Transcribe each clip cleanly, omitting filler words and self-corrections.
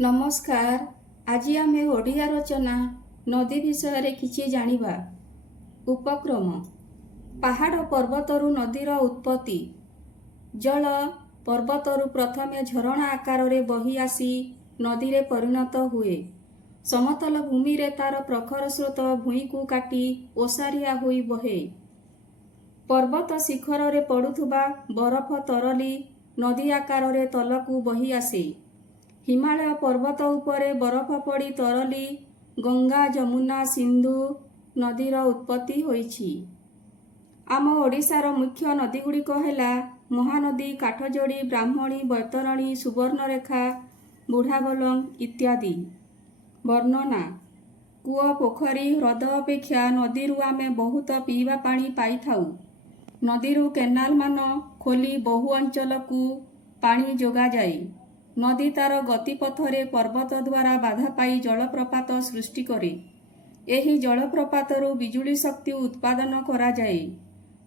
नमस्कार। आज आम ओडिया रचना नदी विषय किछि जानिबा। उपक्रम पहाड़ पर्वतरु नदीर उत्पत्ति। जल पर्वतरु प्रथमे झरणा आकार रे बही आसी नदी रे परिणत हुए। समतल भूमि रे तार प्रखर स्रोत भूई को काटी ओसारिया होई बहे। पर्वत शिखर रे पड़ुथुबा बरफ तरली नदी आकार रे तलकू बही आसे। हिमालय पर्वत उपरे बरफ पड़ी तरली गंगा जमुना सिंधु नदीर उत्पत्ति होईछि। आम ओडिशार मुख्य नदी गुड़िक हैला महानदी, काठजोड़ी, ब्राह्मणी, बैतरणी, सुवर्णरेखा, बुढ़ाबलंग इत्यादि। वर्णना कूଅ, पोखरी, ह्रद अपेक्षा नदीरू आमे बहुत पीवा पानी पाई थाउ। नदीरू केनाल मान खोली बहु अंचल को पानी जोगा जाए। नदी तार गतिपथरे पर्वत द्वारा बाधा पाई जलप्रपात सृष्टि करे। एही जलप्रपातरू बिजुली शक्ति उत्पादन करा जाए।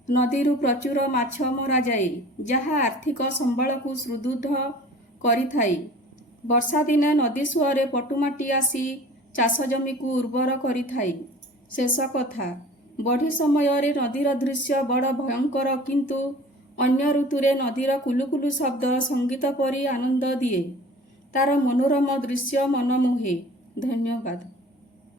नदीरू प्रचुर माछ मरा जाए, जहा आर्थिक संबल को सुदृढ़ करिथाए। वर्षा दिने नदी सुअरे पटुमाटी आसी चाष जमी को उर्वर करिथाए। शेष कथा बढ़ी समय रे नदीर दृश्य बड़ भयंकर, किंतु अन्य ऋतुरे नदीर कुलुकुलु शब्द संगीत परी आनंद दिए। तार मनोरम दृश्य मन मोहे। धन्यवाद।